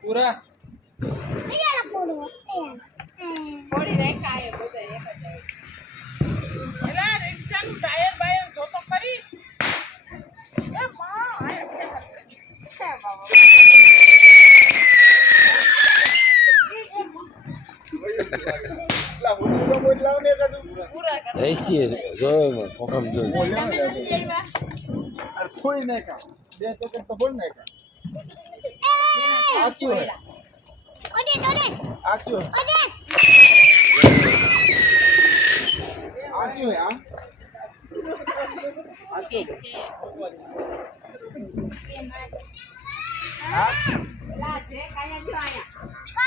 પૂરા થોડી રેખા એ બધે એક જ એલા રિક્ષાનું ટાયર બાયર જોતો ખરી એ માં આય કે બાબા લા હું તો બોલાવ ને કદું પૂરા કર એસી જોયો કોકમ જોયો અરે થોડી નહીં કા બે સેકન્ડ તો બોલ નહીં કા આ ક્યું હે આ ક્યું હે આ ક્યું હે આ ક્યું લા જે કાયા જો આયા